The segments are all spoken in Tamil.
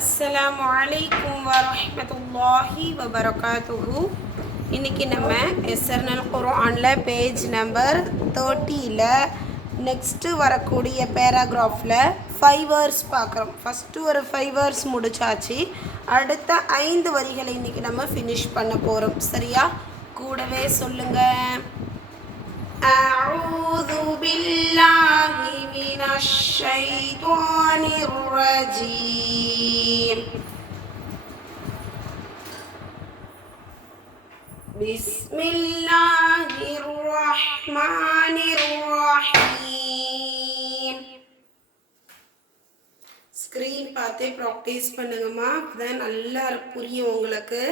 அஸ்ஸலாமு அலைக்கும் வரஹ்மத்துல்லாஹி வபரகாத்துஹு இன்னைக்கு நம்ம எஸ்எர்னல் குரானில் பேஜ் நம்பர் தேர்ட்டியில் நெக்ஸ்ட்டு வரக்கூடிய பேராகிராஃபில் ஃபைவ் வேர்ஸ் பார்க்குறோம் ஃபஸ்ட்டு ஒரு ஃபைவ் வேர்ஸ் முடிச்சாச்சு அடுத்த ஐந்து வரிகளை இன்னைக்கு நம்ம ஃபினிஷ் பண்ண போகிறோம் சரியா கூடவே சொல்லுங்கள் أعوذ بالله من الشيطان الرجيم بسم الله الرحمن الرحيم ஸ்க்ரீன் பார்த்தே ப்ராக்டிஸ் பண்ணுங்கம்மா அப்பதான் நல்லா புரியும் உங்களுக்கு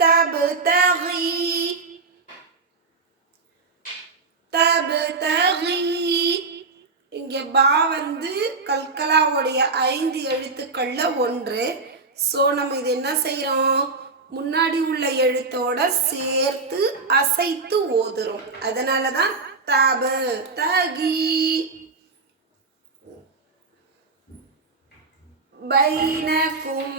تبتغي தபுதகி ஐந்து எழுத்துக்களில் ஒன்று. ஸோ நம்ம இது என்ன செய்கிறோம் முன்னாடி உள்ள எழுத்தோட சேர்த்து அசைத்து ஓதுறோம். அதனால தான் தபு தகி. பைனக்கும்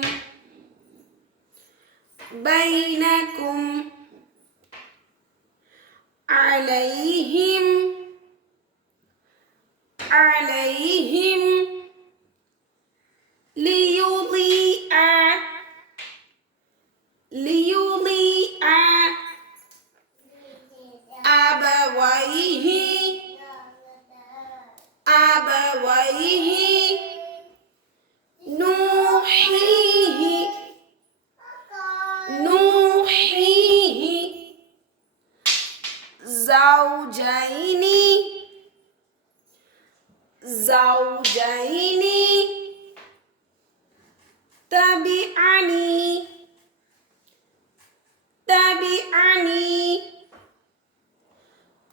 பைனக்கும் அலைஹிம் அலைஹிம். زوجين زوجين تبعني تبعني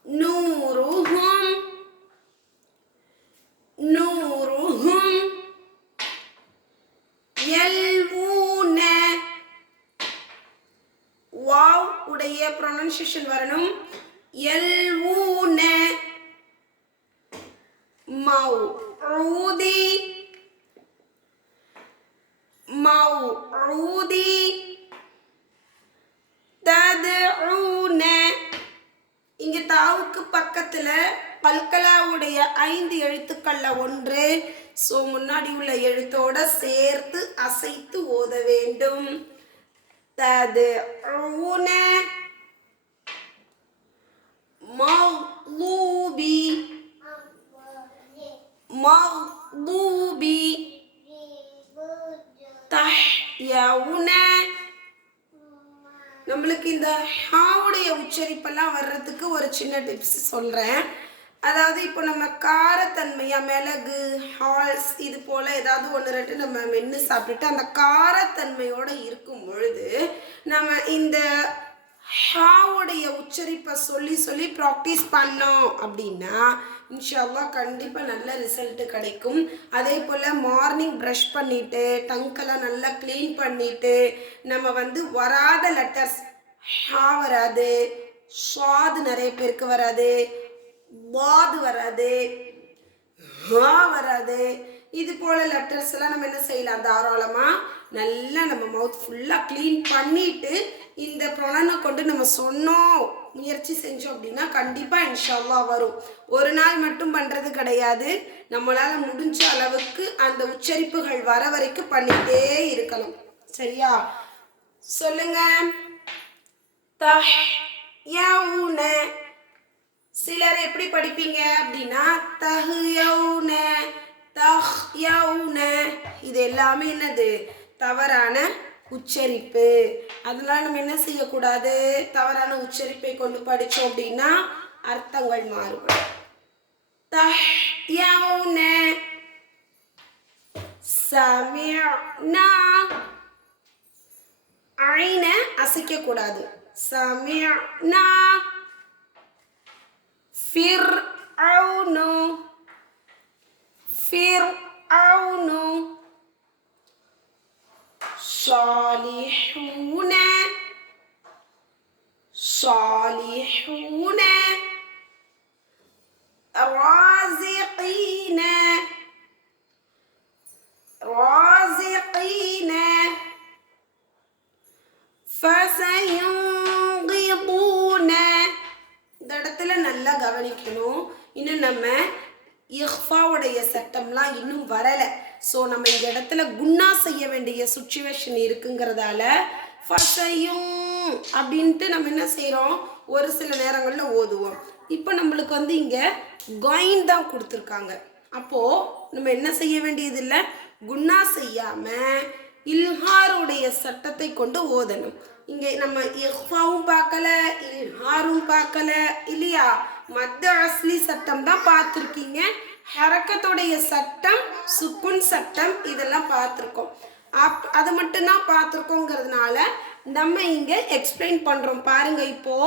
نورهم نورهم يلوون வாவ் உடைய ப்ரொனன்சியேஷன் வரணும் எல்வூன மௌ ஊதி மௌ ஊதி ததுன இங்க தாவுக்கு பக்கத்துல பல்கலாவுடைய ஐந்து எழுத்துக்கள்ல ஒன்று ஸோ முன்னாடி உள்ள எழுத்தோட சேர்த்து அசைத்து ஓத வேண்டும் تدعون مغضوبي مغضوبي تحيون நம்மளுக்கு இந்த ஹாவுடைய உச்சரிப்பெல்லாம் வர்றதுக்கு ஒரு சின்ன டிப்ஸ் சொல்கிறேன் அதாவது இப்போ நம்ம காரத்தன்மையாக மிளகு ஹால்ஸ் இது போல் ஏதாவது ஒன்று ரெண்டு நம்ம மென்று சாப்பிட்டுட்டு அந்த காரத்தன்மையோடு இருக்கும் பொழுது நம்ம இந்த ஹாவுடைய உச்சரிப்பை சொல்லி சொல்லி ப்ராக்டிஸ் பண்ணோம் அப்படின்னா இன்ஷால்லா கண்டிப்பாக நல்ல ரிசல்ட்டு கிடைக்கும். அதே போல் மார்னிங் ப்ரஷ் பண்ணிவிட்டு டங்கெல்லாம் நல்லா க்ளீன் பண்ணிவிட்டு நம்ம வந்து வராத லெட்டர்ஸ் ஹா வராது ஷாது நிறைய பேருக்கு வராது வாது வராது ஹா வராது. இது போல லெட்டர்ஸ் எல்லாம் நம்ம என்ன செய்யலாம்? தாராளமாக நல்லா நம்ம மவுத் ஃபுல்லாக க்ளீன் பண்ணிட்டு இந்த கொண்டு நம்ம சொன்னோம் முயற்சி செஞ்சோம் அப்படின்னா கண்டிப்பாக இன்ஷால்லா வரும். ஒரு நாள் மட்டும் பண்ணுறது கிடையாது. நம்மளால் முடிஞ்ச அளவுக்கு அந்த உச்சரிப்புகள் வர வரைக்கும் பண்ணிட்டே இருக்கணும். சரியா? சொல்லுங்க. தஹ் யவுன சிலர் எப்படி படிப்பீங்க அப்படின்னா தஹ்யவுன தஹ்யவுன. இது எல்லாமே என்னது? தவறான உச்சரிப்பு. அதெல்லாம் நம்ம என்ன செய்யக்கூடாது? தவறான உச்சரிப்பை கொண்டு படித்தோம் அப்படின்னா அர்த்தங்கள் மாறுபடும். தஹ்யவுன சமியனா. ஐன அசைக்க கூடாது சமியனா. ஃபிர் ஔ صالحون. صالحون. رازقين. رازقين. فسينغضون. இந்த இடத்துல நல்லா கவனிக்கணும். இன்னும் நம்ம இஹ்ஃபாவுடைய சட்டம்லாம் இன்னும் வரலை. ஸோ நம்ம இந்த இடத்துல குன்னா செய்ய வேண்டிய சுச்சுவேஷன் இருக்குங்கிறதால ஃபசையும் அப்படின்ட்டு நம்ம என்ன செய்கிறோம் ஒரு சில நேரங்களில் ஓதுவோம். இப்போ நம்மளுக்கு வந்து இங்கே காயின் தான் கொடுத்துருக்காங்க. அப்போது நம்ம என்ன செய்ய வேண்டியது இல்லை குன்னா செய்யாமல் இல்ஹாருடைய சட்டத்தை கொண்டு ஓதணும். இங்கே நம்ம எஃபாவும் பார்க்கல இல்ஹாரும் பார்க்கல இல்லையா? மத்த அஸ்லி சட்டம் தான் பார்த்துருக்கீங்க. அரக்கத்துடைய சட்டம் சுக்குன் சட்டம் இதெல்லாம் பார்த்துருக்கோம். அப் அது மட்டும்தான் பார்த்துருக்கோங்கிறதுனால நம்ம இங்கே எக்ஸ்பிளைன் பண்ணுறோம் பாருங்க இப்போ.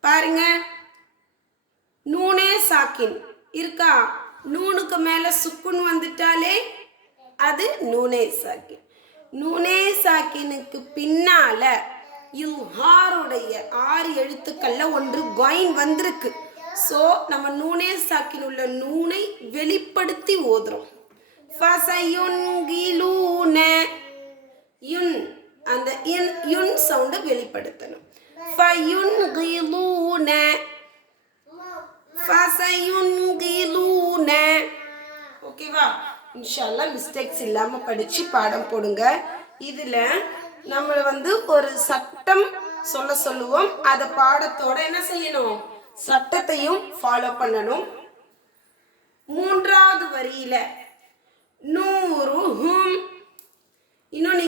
பாருங்க. நூனே சாக்கின். இருக்கா? நூனுக்கு மேலே சுக்குன் வந்துட்டாலே அது நூனே சாக்கின். நூனே சாக்கினுக்கு பின்னால இல்ஹாருடைய ஆறு எழுத்துக்கள்ல ஒன்று கொயின் வந்திருக்கு. ஸோ நம்ம நூனே சாக்கின் உள்ள நூனை வெளிப்படுத்தி ஓதுறோம். யுன் அந்த இன் யுன் சவுண்டை வெளிப்படுத்தணும். ஃபயுன்கிலூன ஃபசயுன்கிலூன ஓகேவா? இன்ஷால்லா மிஸ்டேக்ஸ் இல்லாமல் படித்து பாடம் போடுங்க. இதில் நம்மளை வந்து ஒரு சட்டம் சொல்ல சொல்லுவோம். அதை பாடத்தோட என்ன செய்யணும்? சட்டத்தையும் ஃபாலோ பண்ணணும். மூன்றாவது வரியில நூறுஹும். இன்னும்